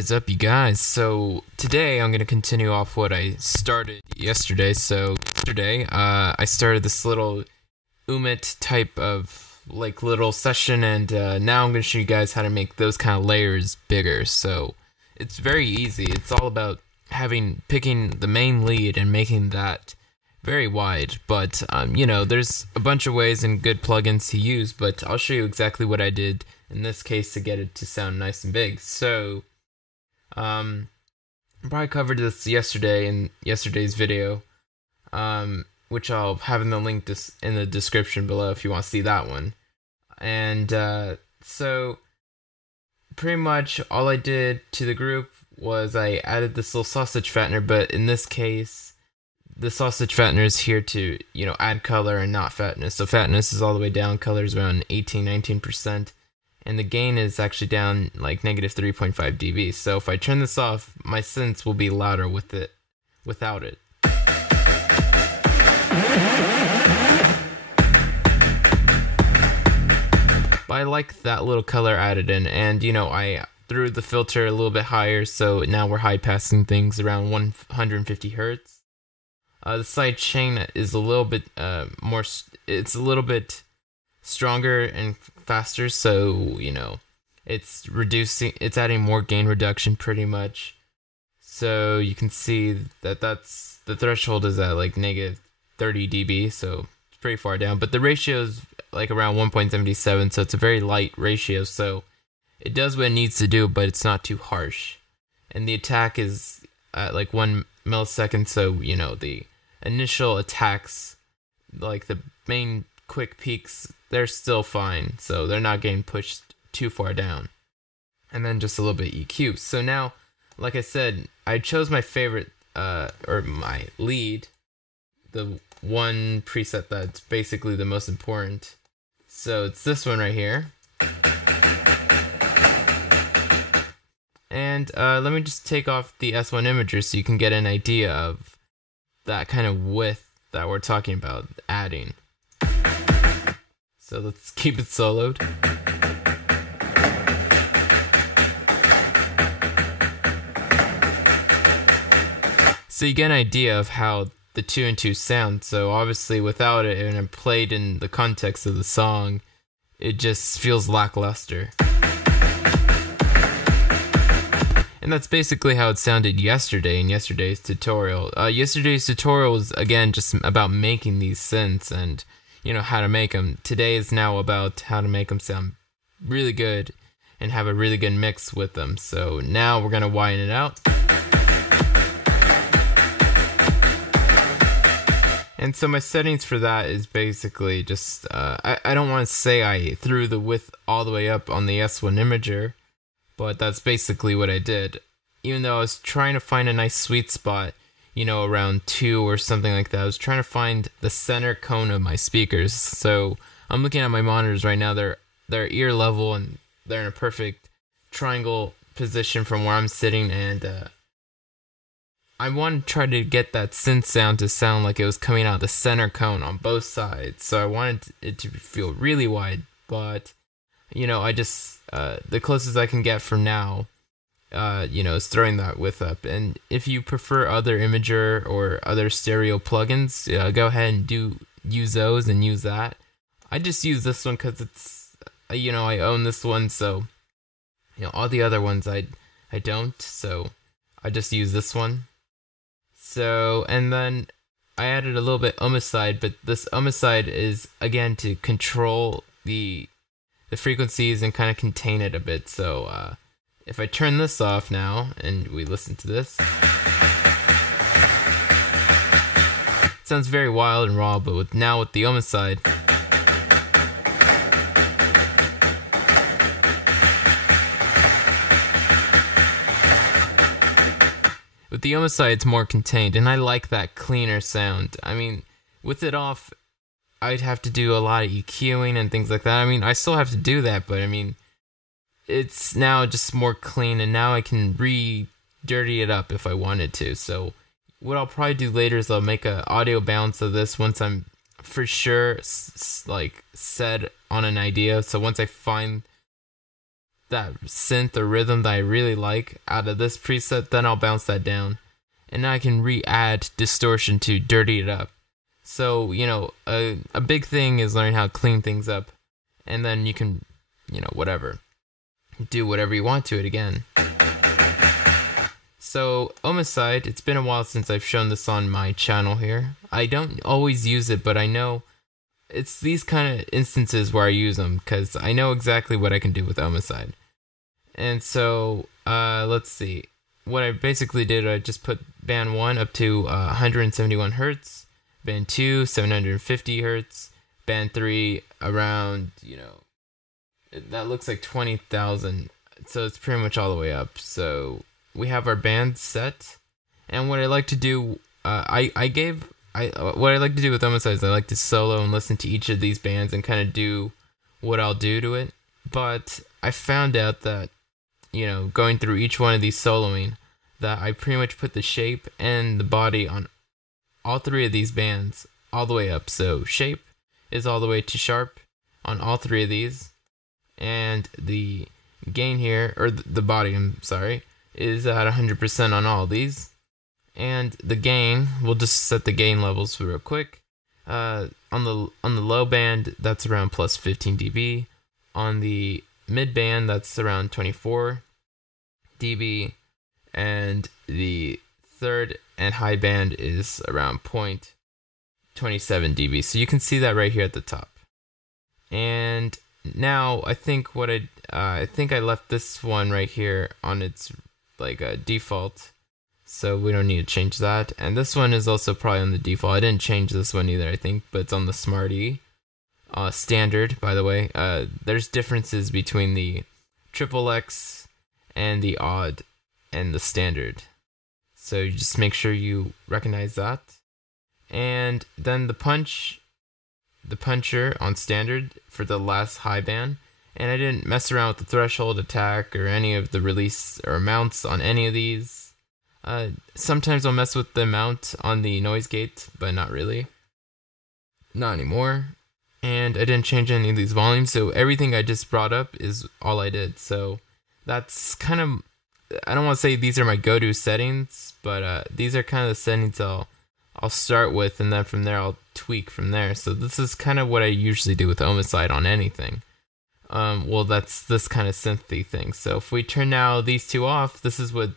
What is up, you guys? So today I'm gonna continue off what I started yesterday. So yesterday, I started this little Umit type of little session, and now I'm gonna show you guys how to make those kind of layers bigger. So it's very easy. It's all about picking the main lead and making that very wide. But there's a bunch of ways and good plugins to use. But I'll show you exactly what I did in this case to get it to sound nice and big. So I probably covered this yesterday in yesterday's video, which I'll have in the link in the description below if you want to see that one. And so pretty much all I did to the group was I added this little sausage fattener, but in this case the sausage fattener is here to add color and not fatness. So fatness is all the way down, color is around 18-19%. And the gain is actually down like negative 3.5 dB. So if I turn this off, my synths will be louder without it. But I like that little color added in, and I threw the filter a little bit higher, so now we're high passing things around 150 hertz. The side chain is a little bit more. It's a little bit stronger and faster, so it's adding more gain reduction pretty much. So you can see that the threshold is at like negative 30 dB, so it's pretty far down, but the ratio is like around 1.77, so it's a very light ratio, so it does what it needs to do, but it's not too harsh. And the attack is at like 1 millisecond, so the initial attacks, like the main quick peaks, they're still fine, so they're not getting pushed too far down. And then just a little bit EQ. So now, like I said, I chose my favorite, or my lead, the one preset that's basically the most important. So it's this one right here. And let me just take off the S1 imager so you can get an idea of that kind of width that we're talking about adding. So let's keep it soloed. So you get an idea of how the 2 and 2 sound. So obviously without it, and it played in the context of the song, it just feels lackluster. And that's basically how it sounded yesterday in yesterday's tutorial. Yesterday's tutorial was again just about making these synths and how to make them. Today is now about how to make them sound really good and have a really good mix with them. So now we're gonna widen it out. And so my settings for that is basically just, I don't want to say I threw the width all the way up on the S1 imager, but that's basically what I did. Even though I was trying to find a nice sweet spot, around 2 or something like that. I was trying to find the center cone of my speakers. So I'm looking at my monitors right now. They're ear level and they're in a perfect triangle position from where I'm sitting, and I wanted to try to get that synth sound to sound like it was coming out of the center cone on both sides. So I wanted it to feel really wide, but I just the closest I can get for now, is throwing that width up. And if you prefer other imager or other stereo plugins, go ahead and use those and use that. I just use this one because it's I own this one, so all the other ones I don't, so I just use this one. So, and then I added a little bit homicide, but this homicide is again to control the frequencies and kind of contain it a bit. So if I turn this off now and we listen to this, it sounds very wild and raw, but with the homicide, with the homicide it's more contained, and I like that cleaner sound. I mean, with it off, I'd have to do a lot of EQing and things like that. I mean, I still have to do that, but I mean, it's now just more clean, and now I can dirty it up if I wanted to. So what I'll probably do later is I'll make an audio balance of this once I'm for sure set on an idea. So once I find that synth or rhythm that I really like out of this preset, then I'll bounce that down. And I can re-add distortion to dirty it up. So, a big thing is learning how to clean things up. And then you can, whatever. Do whatever you want to it again. So, Homicide, it's been a while since I've shown this on my channel here. I don't always use it, but I know it's these kind of instances where I use them, because I know exactly what I can do with Homicide. And so, let's see. What I basically did, I just put band 1 up to 171 hertz, band 2, 750 hertz, band 3 around, that looks like 20,000. So it's pretty much all the way up. So we have our band set, and what I like to do, what I like to do with Homicide is I like to solo and listen to each of these bands and kind of do what I'll do to it. But I found out that, going through each one of these soloing, that I pretty much put the shape and the body on all 3 of these bands all the way up. So shape is all the way to sharp on all 3 of these, and the gain here, or the body, I'm sorry, is at 100% on all these. And the gain, we'll just set the gain levels real quick. On the low band, that's around plus 15 dB. On the mid band, that's around 24 dB. And the third and high band is around 0.27 dB. So you can see that right here at the top. And now I think I left this one right here on its default, so we don't need to change that. And this one is also probably on the default. I didn't change this one either, I think, but it's on the Smarty standard. By the way, there's differences between the XXX and the odd and the standard, so you just make sure you recognize that. And then the puncher on standard for the last high band. And I didn't mess around with the threshold, attack, or any of the release or amounts on any of these. Sometimes I'll mess with the amount on the noise gate, but not really. Not anymore. And I didn't change any of these volumes, so everything I just brought up is all I did. So that's kind of, I don't want to say these are my go-to settings, but these are kind of the settings I'll start with, and then from there I'll tweak from there. So this is kind of what I usually do with Homicide on anything. That's this kind of synthy thing. So if we turn now these 2 off, this is what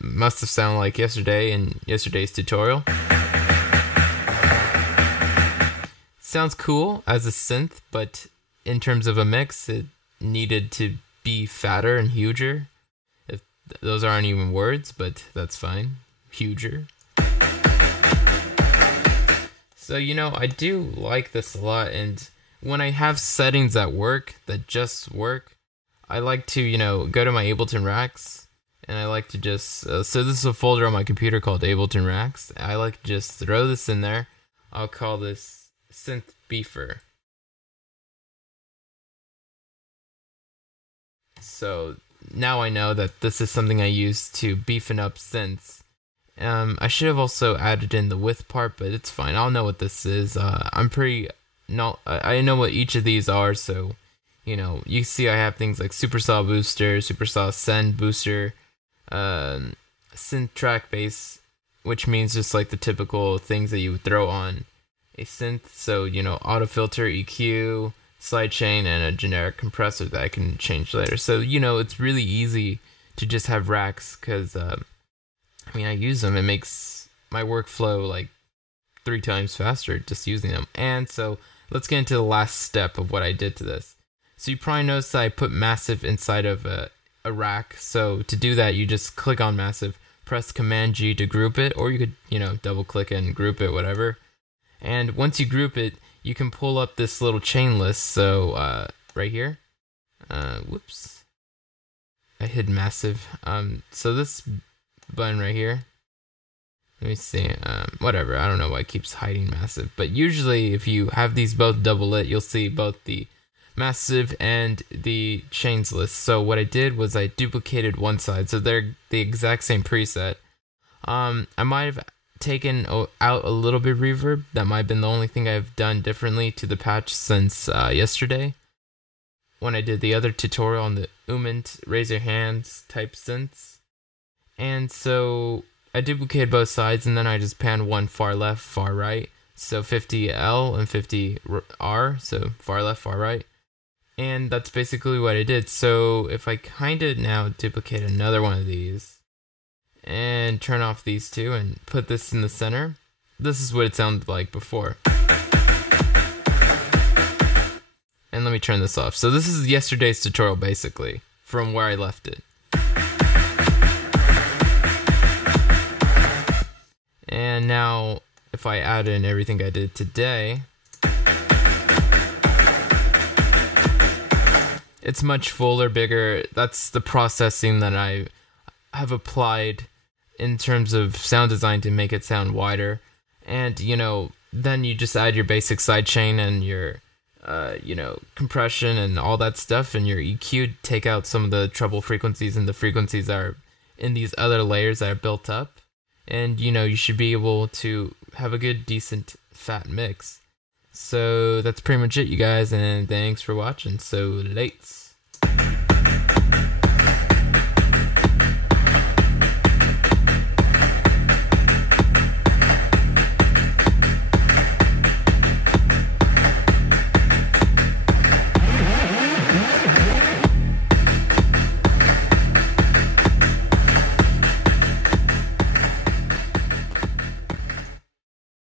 must have sounded like yesterday in yesterday's tutorial. Sounds cool as a synth, but in terms of a mix, it needed to be fatter and huger. If those aren't even words, but that's fine. Huger. So, I do like this a lot, and when I have settings that work, that just work, I like to, go to my Ableton Racks, and I like to just, so this is a folder on my computer called Ableton Racks. I like to just throw this in there. I'll call this Synth Beefer. So now I know that this is something I use to beefing up synths. I should have also added in the width part, but it's fine. I'll know what this is. I know what each of these are, so you see I have things like Supersaw Booster, Supersaw Send Booster, Synth Track Bass, which means just like the typical things that you would throw on a synth. So auto filter, EQ, sidechain, and a generic compressor that I can change later. So it's really easy to just have racks, because I use them. It makes my workflow like 3 times faster just using them. And so let's get into the last step of what I did to this. So you probably noticed that I put Massive inside of a rack. So to do that, you just click on Massive, press Command G to group it, or you could, double click it and group it, whatever. And once you group it, you can pull up this little chain list. So right here, whoops, I hid Massive. So this button right here, let me see, whatever, I don't know why it keeps hiding Massive, but usually if you have these both double lit, you'll see both the Massive and the chains list. So what I did was I duplicated one side, so they're the exact same preset. I might have taken out a little bit of reverb. That might have been the only thing I've done differently to the patch since yesterday. when I did the other tutorial on the Umint raise your hands type synths. And so I duplicated both sides, and then I just panned one far left, far right. So 50L and 50R, so far left, far right. And that's basically what I did. So if I kind of now duplicate another one of these and turn off these two and put this in the center, this is what it sounded like before. And let me turn this off. So this is yesterday's tutorial basically, from where I left it. And now if I add in everything I did today, it's much fuller, bigger. That's the processing that I have applied in terms of sound design to make it sound wider. And, then you just add your basic sidechain and your, compression and all that stuff, and your EQ, take out some of the treble frequencies and the frequencies that are in these other layers that are built up. And, you should be able to have a good, decent, fat mix. So that's pretty much it, you guys, and thanks for watching. So, lates.